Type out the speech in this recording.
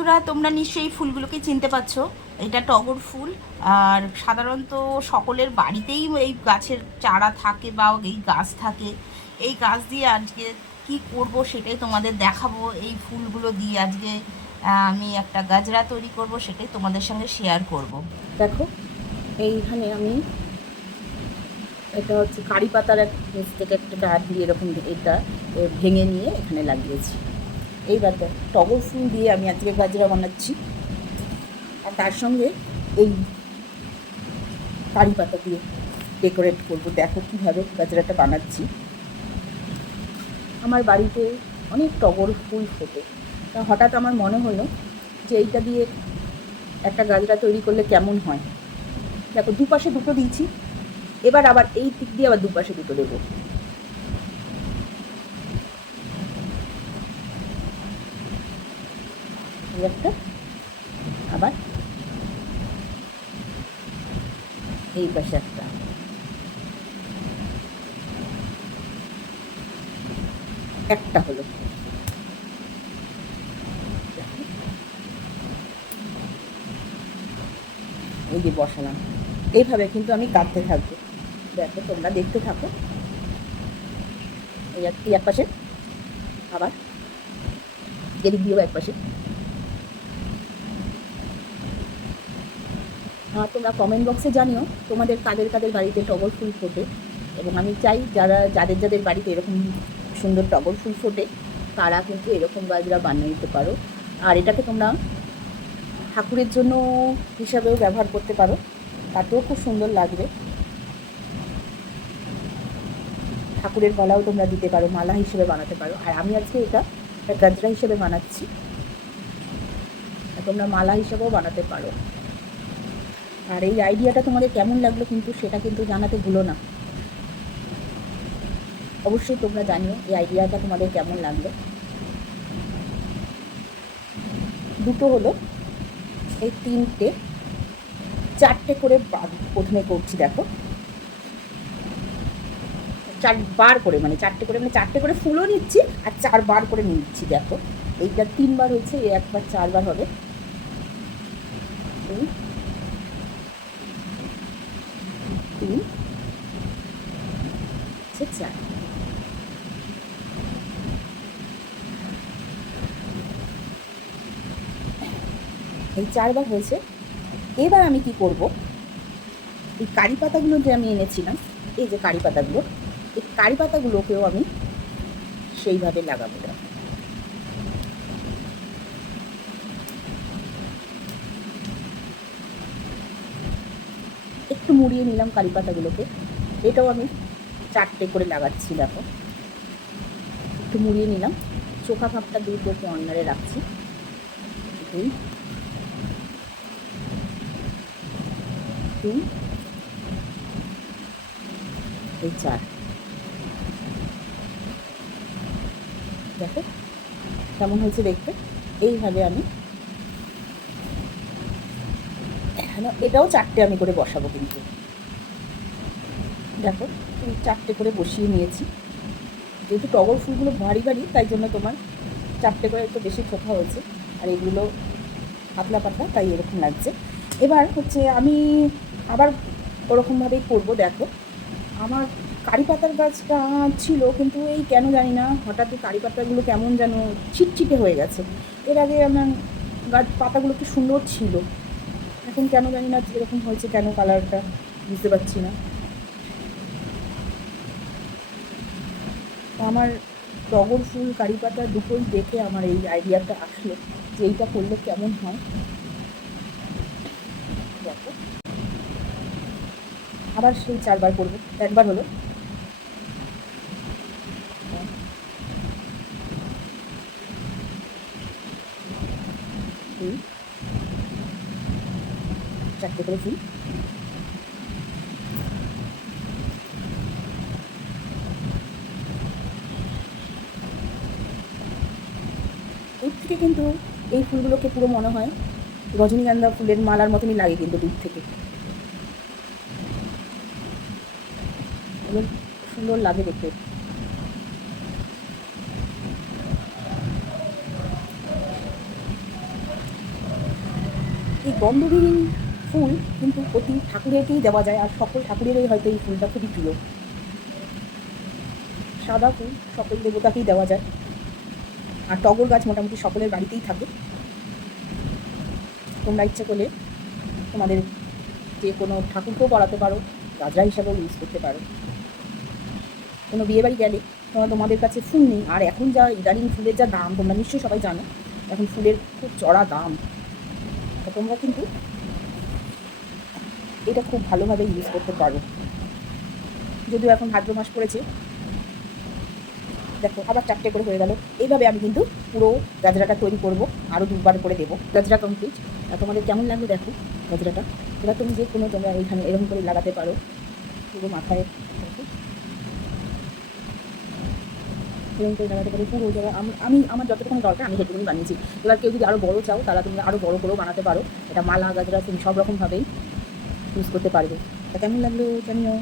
বন্ধুরা, তোমরা নিশ্চয়ই ফুলগুলোকে চিনতে পারছ। এটা টগর ফুল, আর সাধারণত সকলের বাড়িতেই এই গাছের চারা থাকে বা এই গাছ থাকে। এই গাছ দিয়ে আজকে কি করব সেটাই তোমাদের দেখাবো। এই ফুলগুলো দিয়ে আজকে আমি একটা গাজরা তৈরি করব, সেটাই তোমাদের সঙ্গে শেয়ার করব। দেখো, এইখানে আমি এটা হচ্ছে কারি পাতার এক থেকে একটা ডাট দিয়ে এরকম এটা ভেঙে নিয়ে এখানে লাগিয়েছি। এইবার দেখ, টগর ফুল দিয়ে আমি আজকে গাজরা বানাচ্ছি। আর তার সঙ্গে এই কারি পাতা দিয়ে ডেকোরেট করব। দেখো কীভাবে গাজরাটা বানাচ্ছি। আমার বাড়িতে অনেক টগর ফুল ফোটে। তা হঠাৎ আমার মনে হলো যে এইটা দিয়ে একটা গাজরা তৈরি করলে কেমন হয়? দেখো দুপাশে দুটো দিয়েছি। এবার আবার এই দিক দিয়ে আবার দুপাশে দুটো দেবো। এই একটা, আবার এই পাশে একটা। একটা হলো। এই যে বসালাম। এইভাবে কিন্তু আমি কাটতে থাকব। দেখো, তোমরা দেখতে থাকো। এই এক পাশে, আবার এদিক দিয়েও এক পাশে। তোমরা কমেন্ট বক্সে জানিও তোমাদের কাদের কাদের বাড়িতে টগর ফুল ফোটে। এবং আমি চাই যারা, যাদের যাদের বাড়িতে এরকম সুন্দর টগর ফুল ফোটে, তারা কিন্তু এরকম গাছরা বানিয়ে নিতে পারো। আর এটাকে তোমরা ঠাকুরের জন্য হিসাবেও ব্যবহার করতে পারো। তাতেও খুব সুন্দর লাগবে। ঠাকুরের গলাও তোমরা দিতে পারো, মালা হিসেবে বানাতে পারো। আর আমি আজকে এটা গাজরা হিসেবে বানাচ্ছি। তোমরা মালা হিসেবেও বানাতে পারো। আর এই আইডিয়াটা তোমাদের কেমন লাগল কিন্তু সেটা কিন্তু জানাতে ভুলো না। অবশ্যই তোমরা জানিও এই আইডিয়াটা তোমাদের কেমন লাগল। দুটো হলো এই তিনটে, চারটে করে প্রথমে করছি দেখো। চারবার করে মানে চারটে করে মানে চারটে করে ফুলও নিচ্ছি আর চারবার করে নিচ্ছি দেখো। এইটা তিনবার হয়েছে, এই একবার চারবার হবে দুই তিন। হচ্ছে চার। এই চারবার হয়েছে। এবার আমি কি করব? এই কারি পাতাগুলো যে আমি এনেছিলাম, এই যে কারি পাতাগুলো, এই কারি পাতাগুলোকেও আমি সেইভাবে লাগাবো। একটু মুড়িয়ে নিলাম কারি পাতাগুলোকে। এটাও আমি চারটে করে লাগাচ্ছি, দেখো। একটু মুড়িয়ে নিলাম। চোখা ভাবটা দুটো কর্নারে রাখছি। দুই। তিন। এই চার। দেখো, কেমন হয়েছে দেখতে? এইভাবে আমি এখানে এটাও চারটে আমি করে বসাবো কিন্তু। দেখো, এই চারটে করে বসিয়ে নিয়েছি। যেহেতু টগর ফুলগুলো ভারী ভারী, তাই জন্য তোমার চারটে করে একটু বেশি থোকা হয়েছে। আর এগুলো পাতলা পাতলা, তাই এরকম লাগছে। এবার হচ্ছে আমি আবার ওরকমভাবেই করব, দেখো। আমার কারি পাতার গাছটা ছিল, কিন্তু এই কেন জানি না হঠাৎই কারি পাতাগুলো কেমন যেন চিটচিটে হয়ে গেছে। এর আগে আমার গাছ পাতাগুলো কি সুন্দর ছিল। এখন কেন জানি না এরকম হয়েছে, কেন কালারটা বুঝতে পারছি না। আমার টগর ফুল, কারি পাতা দুটোই দেখে আমার এই আইডিয়াটা আসলো যে এইটা করলে কেমন হয়। আবার সেই চারবার করব, একবার হলো। চারটে করে ফুল। দূর থেকে কিন্তু এই ফুলগুলোকে পুরো মনে হয় রজনীগন্ধা ফুলের মালার মতনই লাগে কিন্তু দূর থেকে। সুন্দর লাগে দেখতে। এই গন্ধবিহীন ফুল, কিন্তু প্রতি ঠাকুরেরকেই দেওয়া যায়, আর সকল ঠাকুরেরই হয়তো এই ফুলটা খুবই প্রিয়। সাদা ফুল সকল দেবতাকেই দেওয়া যায়। আর টগর গাছ মোটামুটি সকলের বাড়িতেই থাকে। তোমরা ইচ্ছে করলে তোমাদের যে কোনো ঠাকুরকেও পড়াতে পারো গাজরা হিসাবেও ইউজ করতে পারো। কোনো বিয়েবাড়ি গেলে তোমরা তোমাদের কাছে ফুল নেই, আর এখন যা ইদানিং ফুলের যা দাম, তোমরা নিশ্চয়ই সবাই জানো, এখন ফুলের খুব চড়া দাম। তোমরা কিন্তু এটা খুব ভালোভাবে ইউজ করতে পারো। যদিও এখন ভাদ্র মাস পড়েছে। দেখো, আবার চারটে করে হয়ে গেল। এইভাবে আমি কিন্তু পুরো গাজরাটা তৈরি করব। আরও দুবার করে দেবো। গাজরা কমপ্লিট তোমাদের কেমন লাগল দেখো গাজরাটা? এবার তুমি যে কোনো তোমরা এইখানে এরকম করে লাগাতে পারো। পুরো মাথায় এরকম করে লাগাতে পারো। পুরো আমি আমি, আমার যতটুকু দরকার আমি সেটুকুনি বানিয়েছি। এবার কেউ যদি আরও বড় চাও তারা তুমি আরও বড় করেও বানাতে পারো। এটা মালা, গাজরা তুমি সব রকমভাবেই। ইউজ করতে পারবে। তা কেমন লাগল জানিও।